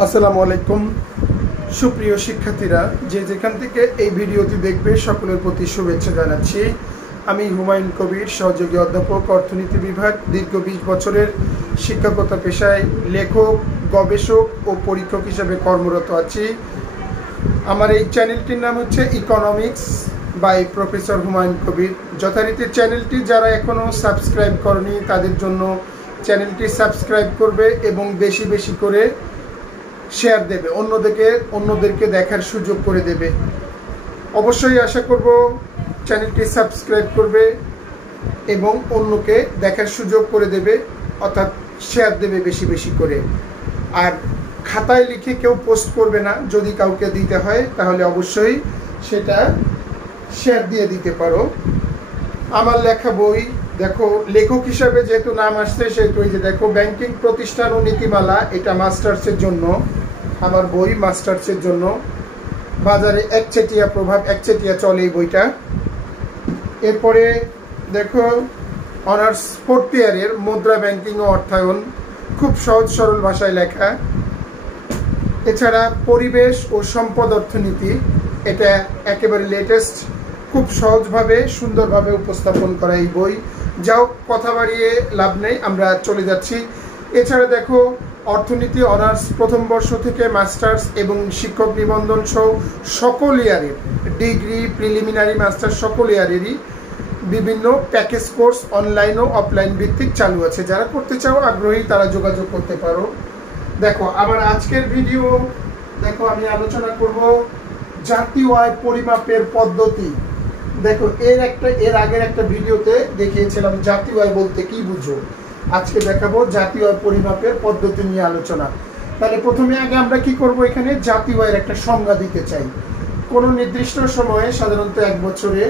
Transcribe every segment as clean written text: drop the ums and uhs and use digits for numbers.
আসসালামু আলাইকুম সুপ্রিয় শিক্ষার্থীরা, যে যেখান থেকে এই ভিডিওটি দেখবে সকলের প্রতি শুভেচ্ছা জানাচ্ছি। আমি হুমায়ুন কবির, সহযোগী অধ্যাপক, অর্থনীতি বিভাগ। দীর্ঘ 20 বছরের শিক্ষকতা পেশায় লেখক, গবেষক ও পরীক্ষক হিসেবে কর্মরত আছি। আমার এই চ্যানেলটির নাম হচ্ছে economics by professor Humayun Kabir. যথারীতি চ্যানেলটি যারা এখনও সাবস্ক্রাইব করেনি তাদের জন্য চ্যানেলটি সাবস্ক্রাইব করবে এবং বেশি বেশি করে শেয়ার দেবে, অন্যদেরকে দেখার সুযোগ করে দেবে। অবশ্যই আশা করব চ্যানেলটি সাবস্ক্রাইব করবে এবং অন্যকে দেখার সুযোগ করে দেবে, অর্থাৎ শেয়ার দেবে বেশি বেশি করে। আর খাতায় লিখে কেউ পোস্ট করবে না, যদি কাউকে দিতে হয় তাহলে অবশ্যই সেটা শেয়ার দিয়ে দিতে পারো। আমার লেখা বই দেখো, লেখক হিসাবে যেহেতু নাম আসছে সেহেতু এই যে দেখো, ব্যাংকিং প্রতিষ্ঠান ও নীতিমালা, এটা মাস্টার্সের জন্য আমার বই, মাস্টার্সের জন্য। বাজারে একচেটিয়া প্রভাব, একচেটিয়া চলে এই বইটা। এরপরে দেখো অনার্স 4th ইয়ারের মুদ্রা ব্যাংকিং ও অর্থায়ন, খুব সহজ সরল ভাষায় লেখা। এছাড়া পরিবেশ ও সম্পদ অর্থনীতি, এটা একেবারে লেটেস্ট, খুব সহজভাবে সুন্দরভাবে উপস্থাপন করা এই বই। যাও, কথা বাড়িয়ে লাভ নেই, আমরা চলে যাচ্ছি। এছাড়া দেখো অর্থনীতি অনার্স প্রথম বর্ষ থেকে মাস্টার্স এবং শিক্ষক নিবন্ধন সহ সকল ইয়ারের, ডিগ্রি, প্রিলিমিনারি, মাস্টার্স সকল ইয়ারেরই বিভিন্ন প্যাকেজ কোর্স অনলাইন ও অফলাইন ভিত্তিক চালু আছে। যারা করতে চাও, আগ্রহী, তারা যোগাযোগ করতে পারো। দেখো আমার আজকের ভিডিও, দেখো আমি আলোচনা করব জাতীয় আয় পরিমাপের পদ্ধতি। দেখো এর আগের একটা ভিডিওতে দেখিয়েছিলাম জাতীয় আয় বলতে কি বুঝো। আজকে দেখাবো জাতীয় আয় পরিমাপের পদ্ধতি নিয়ে আলোচনা। তাহলে প্রথমে আগে আমরা কি করব, এখানে জাতীয় আয়ের একটা সংজ্ঞা দিতে চাই। কোনো নির্দিষ্ট সময়ে, সাধারণত 1 বছরে,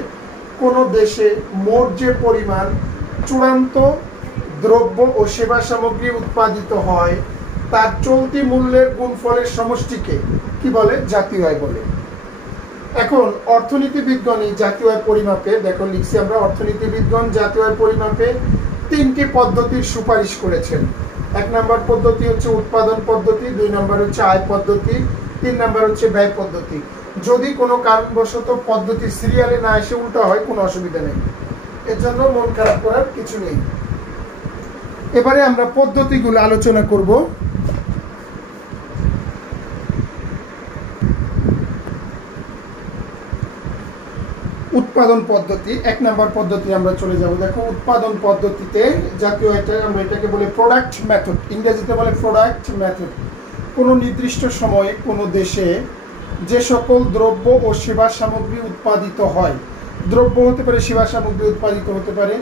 কোনো দেশে মোট যে পরিমাণ চূড়ান্ত দ্রব্য ও সেবা সামগ্রী উৎপাদিত হয় তার চলতি মূল্যের গুণফলের সমষ্টিকে কি বলে? জাতীয় আয় বলে। এখন অর্থনীতিবিদগণ এই জাতীয় আয় পরিমাপে, দেখো লিখছি আমরা, অর্থনীতিবিদগণ জাতীয় আয় পরিমাপে 3টি পদ্ধতির সুপারিশ করেছেন। 1 নম্বর পদ্ধতি হচ্ছে উৎপাদন পদ্ধতি, 2 নম্বর হচ্ছে আয় পদ্ধতি, 3 নম্বর হচ্ছে ব্যয় পদ্ধতি। যদি কোনো কারণবশত পদ্ধতি সিরিয়ালে না এসে উল্টা হয়, কোনো অসুবিধা নেই, এর জন্য মন খারাপ করার কিছু নেই। এবারে আমরা পদ্ধতিগুলো আলোচনা করব। উৎপাদন পদ্ধতি, 1 নম্বর পদ্ধতি আমরা চলে যাব। দেখো উৎপাদন পদ্ধতিতে জাতীয় আমরা এটাকে বলে প্রোডাক্ট মেথড, ইংরেজিতে বলে প্রোডাক্ট মেথড। কোনো নির্দিষ্ট সময়ে কোনো দেশে যে সকল দ্রব্য ও সেবা সামগ্রী উৎপাদিত হয়, দ্রব্য হতে পারে, সেবা সামগ্রী উৎপাদিত হতে পারে,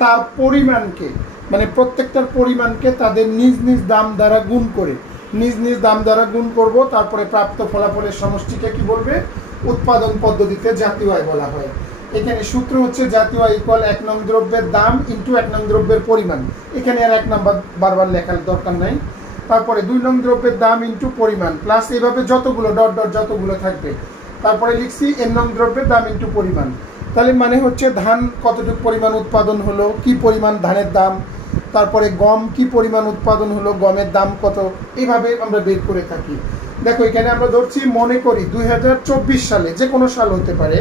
তার পরিমাণকে, মানে প্রত্যেকটার পরিমাণকে তাদের নিজ নিজ দাম দ্বারা গুণ করে, নিজ নিজ দাম দ্বারা গুণ করব, তারপরে প্রাপ্ত ফলাফলের সমষ্টিকে কি বলবে? উৎপাদন পদ্ধতিতে জাতীয় আয় বলা হয়। এখানে সূত্র হচ্ছে জাতীয় আয় ইকুয়াল 1 নং দ্রব্যের দাম ইন্টু 1 নং দ্রব্যের পরিমাণ। এখানে আর 1 নম্বর বারবার লেখার দরকার নাই। তারপরে 2 নং দ্রব্যের দাম ইন্টু পরিমাণ, প্লাস এইভাবে যতগুলো ডট ডট যতগুলো থাকবে। তারপরে লিখছি n নং দ্রব্যের দাম ইন্টু পরিমাণ। তাহলে মানে হচ্ছে ধান কতটুকু পরিমাণ উৎপাদন হলো, কি পরিমাণ ধানের দাম, তারপরে গম কি পরিমাণ উৎপাদন হলো, গমের দাম কত, এইভাবে আমরা বের করে থাকি। দেখো এখানে আমরা ধরছি, মনে করি 2024 সালে, যে কোনো সাল হতে পারে,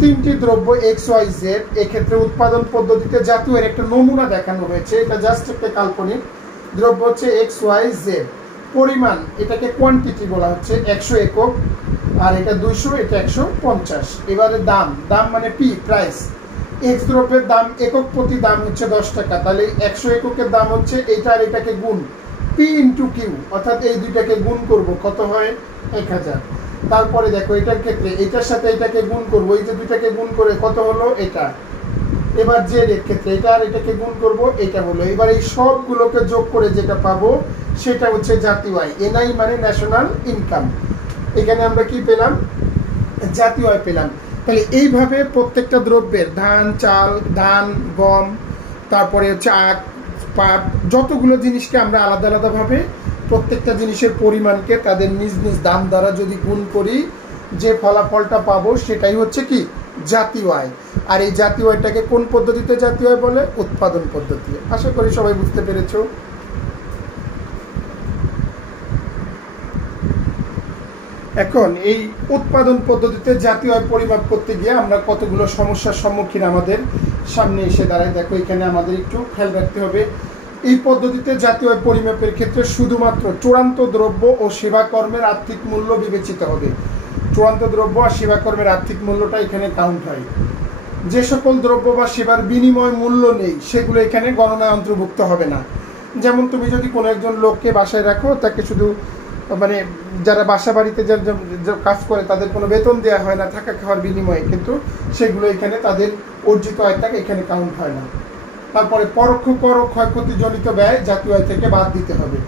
3টি দ্রব্য XYZ, এক্ষেত্রে উৎপাদন পদ্ধতিতে জাতীয় এর একটা নমুনা দেখানো হয়েছে। এটা জাস্ট একটা কাল্পনিক দ্রব্য হচ্ছে XYZ, পরিমাণ এটাকে কোয়ান্টিটি বলা হচ্ছে, 100 একক, আর এটা 200, এটা 150। এবারে দাম, দাম মানে P, প্রাইস। X দ্রব্যের দাম, একক প্রতি দাম হচ্ছে 10 টাকা, তাহলে 100 এককের দাম হচ্ছে এটা, আর এটাকে গুণ P ইন্টু Q, অর্থাৎ এই দুইটাকে গুণ করব, কত হয়? 1000। তারপরে দেখো এটার ক্ষেত্রে এটার সাথে এটাকে গুণ করব, এই যে দুইটাকে গুণ করে কত হলো? এটা। এবার যে এর ক্ষেত্রে এটা আর এটাকে গুণ করব, এটা হলো। এবার এই সবগুলোকে যোগ করে যেটা পাবো সেটা হচ্ছে জাতীয় আয়, NI মানে ন্যাশনাল ইনকাম। এখানে আমরা কি পেলাম? জাতীয় আয় পেলাম। তাহলে এইভাবে প্রত্যেকটা দ্রব্যের, ধান, চাল, ধান, গম, তারপরে হচ্ছে আখ, পাট, যতগুলো জিনিসকে আমরা আলাদা আলাদাভাবে প্রত্যেকটা জিনিসের পরিমাণকে তাদের নিজ নিজ দাম দ্বারা যদি গুণ করি, যে ফলাফলটা পাবো সেটাই হচ্ছে কি? জাতীয় আয়। আর এই জাতীয় আয়টাকে কোন পদ্ধতিতে জাতীয় আয় বলে? উৎপাদন পদ্ধতি। আশা করি সবাই বুঝতে পেরেছো। এখন এই উৎপাদন পদ্ধতিতে জাতীয় আয় পরিমাপ করতে গিয়ে আমরা কতগুলো সমস্যার সম্মুখীন আমাদের সামনে এসে দাঁড়ায়। দেখো এখানে আমাদের একটু খেয়াল রাখতে হবে, এই পদ্ধতিতে জাতীয় আয় পরিমাপের ক্ষেত্রে শুধুমাত্র চূড়ান্ত দ্রব্য ও সেবা কর্মের আর্থিক মূল্য বিবেচিত হবে। চূড়ান্ত দ্রব্য আর সেবা কর্মের আর্থিক মূল্যটা এখানে কাউন্ট হয়। যে সকল দ্রব্য বা সেবার বিনিময় মূল্য নেই সেগুলো এখানে গণনায় অন্তর্ভুক্ত হবে না। যেমন তুমি যদি কোনো একজন লোককে বাসায় রাখো, তাকে শুধু মানে যারা বাসা বাড়িতে যারা কাজ করে তাদের কোনো বেতন দেওয়া হয় না থাকা খাওয়ার বিনিময়ে, কিন্তু সেগুলো এখানে তাদের অর্জিত আয়টা এখানে কাউন্ট হয় না। তারপরে পরোক্ষ কর ও ক্ষয়ক্ষতিজনিত ব্যয় জাতীয় আয় থেকে বাদ দিতে হবে।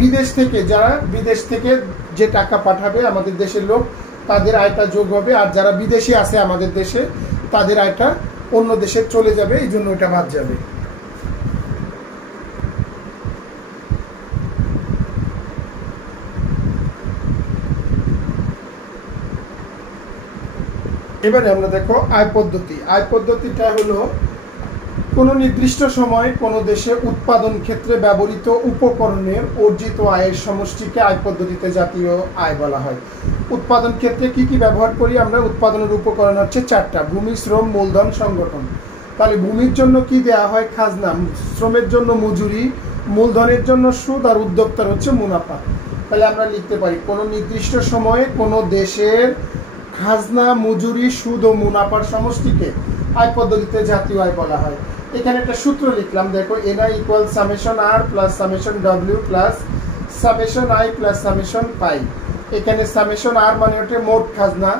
বিদেশ থেকে যে টাকা পাঠাবে আমাদের দেশের লোক, তাদের আয়টা যোগ হবে, আর যারা বিদেশি আছে আমাদের দেশে তাদের আয়টা অন্য দেশে চলে যাবে, এই জন্য এটা বাদ যাবে। এবারে আমরা দেখো আয় পদ্ধতি। আয় পদ্ধতিটা হলো কোনো নির্দিষ্ট সময়ে কোনো দেশে উৎপাদন ক্ষেত্রে ব্যবহৃত উপকরণের অর্জিত আয়ের সমষ্টিকে আয় পদ্ধতিতে জাতীয় আয় বলা হয়। উৎপাদন ক্ষেত্রে কি কি ব্যবহার করি আমরা? উৎপাদনের উপকরণ হচ্ছে 4টা: ভূমি, শ্রম, মূলধন, সংগঠন। তাহলে ভূমির জন্য কি দেওয়া হয়? খাজনা। শ্রমের জন্য মজুরি, মূলধনের জন্য সুদ, আর উদ্যোক্তার হচ্ছে মুনাফা। তাহলে আমরা লিখতে পারি কোনো নির্দিষ্ট সময়ে কোনো দেশের খাজনা, মজুরি, সুদ ও মুনাফার সমষ্টিকে আয় পদ্ধতিতে জাতীয় আয় বলা হয়। এখানে একটা সূত্র লিখলাম, দেখো NI = summation R + summation W + summation I + summation পাই। এখানে সামেশন R মানে হচ্ছে মোট খাজনা,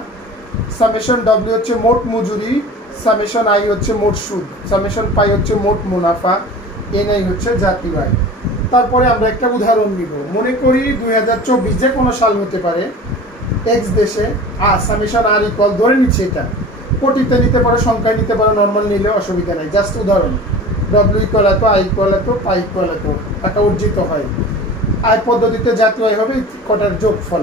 সামেশন W হচ্ছে মোট মজুরি, সামেশন I হচ্ছে মোট সুদ, সামেশন পাই হচ্ছে মোট মুনাফা, NI হচ্ছে জাতীয় আয়। তারপরে আমরা একটা উদাহরণ নিব। মনে করি 2024, যে কোনো সাল হতে পারে, X দেশে সামেশন R = ধরে নিচ্ছে, এটা কোটিতে নিতে পারো, সংখ্যায় নিতে পারো, নর্মাল নিলে অসুবিধা নাই, জাস্ট উদাহরণ। W = এত, I = এত, পাই = এত টাকা অর্জিত হয়। আয় পদ্ধতিতে জাতীয় আয় হবে কটার যোগফল।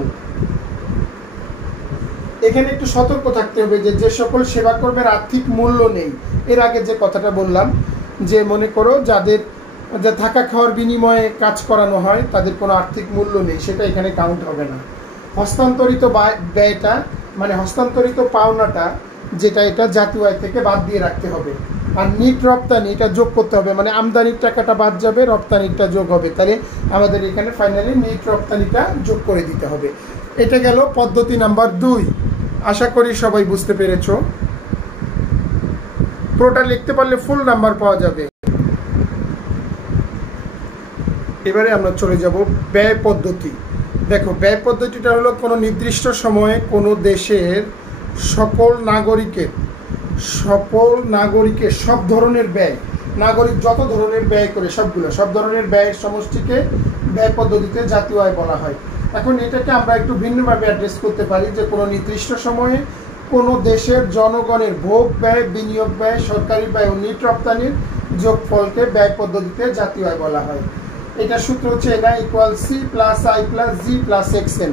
এখানে একটু সতর্ক থাকতে হবে যে সকল সেবা কর্মের আর্থিক মূল্য নেই। এর আগে যে কথাটা বললাম, যে মনে করো যাদের থাকা খাওয়ার বিনিময়ে কাজ করানো হয় তাদের কোনো আর্থিক মূল্য নেই, সেটা এখানে কাউন্ট হবে না। হস্তান্তরিত ব্যয়টা মানে হস্তান্তরিত পাওনাটা যেটা, এটা জাতীয় আয় থেকে বাদ দিয়ে রাখতে হবে। আর নিট রপ্তানি এটা যোগ করতে হবে, মানে আমদানির টাকাটা বাদ যাবে, রপ্তানিটা যোগ হবে। তাহলে আমাদের এখানে ফাইনালি নিট রপ্তানিটা যোগ করে দিতে হবে। এটা গেল পদ্ধতি নাম্বার 2। আশা করি সবাই বুঝতে পেরেছো। পুরোটা লিখতে পারলে ফুল নাম্বার পাওয়া যাবে। এবারে আমরা চলে যাব ব্যয় পদ্ধতি। দেখো ব্যয় পদ্ধতিটা হলো কোনো নির্দিষ্ট সময়ে কোনো দেশের সকল নাগরিকের সব ধরনের ব্যয়, নাগরিক যত ধরনের ব্যয় করে সব ধরনের ব্যয়ের সমষ্টিকে ব্যয় পদ্ধতিতে জাতীয় আয় বলা হয়। এখন এটাকে আমরা একটু ভিন্নভাবে অ্যাড্রেস করতে পারি যে কোনো নির্দিষ্ট সময়ে কোনো দেশের জনগণের ভোগ ব্যয়, বিনিয়োগ ব্যয়, সরকারি ব্যয় ও নিট রপ্তানির যোগফলকে ব্যয় পদ্ধতিতে জাতীয় আয় বলা হয়। এটা সূত্র হচ্ছে NI = C + I + G + XN।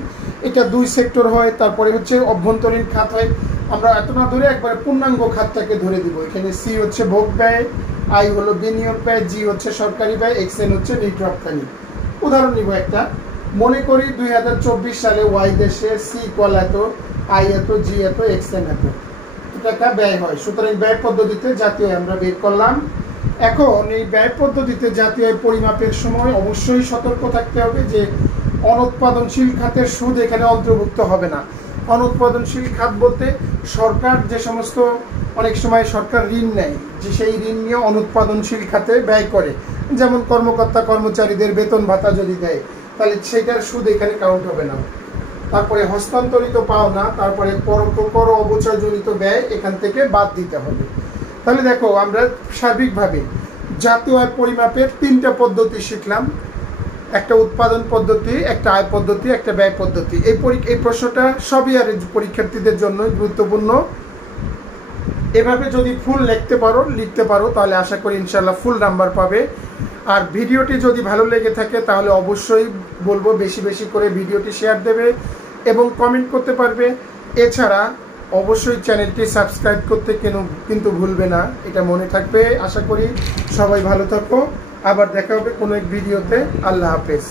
এটা 2 সেক্টর হয়। তারপরে হচ্ছে অভ্যন্তরীণ খাত হয়। আমরা এত না ধরে একবারে পূর্ণাঙ্গ খাতটাকে ধরে দিব। এখানে C হচ্ছে ভোগ ব্যয়, I হলো বিনিয়োগ ব্যয়, G হচ্ছে সরকারি ব্যয়, XN হচ্ছে নিট রপ্তানি। উদাহরণ নিব একটা। মনে করি 2024 সালে Y দেশে C = এত, I এত, G এত, XN এত টাকা ব্যয় হয়। সুতরাং ব্যয় পদ্ধতিতে জাতীয় আয় আমরা বের করলাম। এখন এই ব্যয় পদ্ধতিতে জাতীয় আয় পরিমাপের সময় অবশ্যই সতর্ক থাকতে হবে যে অনুৎপাদনশীল খাতের সুদ এখানে অন্তর্ভুক্ত হবে না। অনুৎপাদনশীল খাত বলতে সরকার যে সমস্ত, অনেক সময় সরকার ঋণ নেয়, যে সেই ঋণ নিয়ে অনুৎপাদনশীল খাতে ব্যয় করে, যেমন কর্মকর্তা কর্মচারীদের বেতন ভাতা যদি দেয়, তাহলে সেইটার সুদ এখানে কাউন্ট হবে না। তারপরে হস্তান্তরিত পাওনা, তারপরে পরোক্ষ কর অবচয়জনিত ব্যয় এখান থেকে বাদ দিতে হবে। তাহলে দেখো আমরা সার্বিকভাবে জাতীয় আয় পরিমাপের 3টা পদ্ধতি শিখলাম। একটা উৎপাদন পদ্ধতি, একটা আয় পদ্ধতি, একটা ব্যয় পদ্ধতি। এই প্রশ্নটা সবই আর পরীক্ষার্থীদের জন্য গুরুত্বপূর্ণ। এভাবে যদি ফুল লিখতে পারো তাহলে আশা করি ইনশাল্লাহ ফুল নাম্বার পাবে। আর ভিডিওটি যদি ভালো লেগে থাকে তাহলে অবশ্যই বলবো বেশি বেশি করে ভিডিওটি শেয়ার দেবে এবং কমেন্ট করতে পারবে। এছাড়া অবশ্যই চ্যানেলটি সাবস্ক্রাইব করতে কিন্তু ভুলবে না, এটা মনে থাকবে। আশা করি সবাই ভালো থাকো। আবার দেখা হবে কোনো এক ভিডিওতে। আল্লাহ হাফেজ।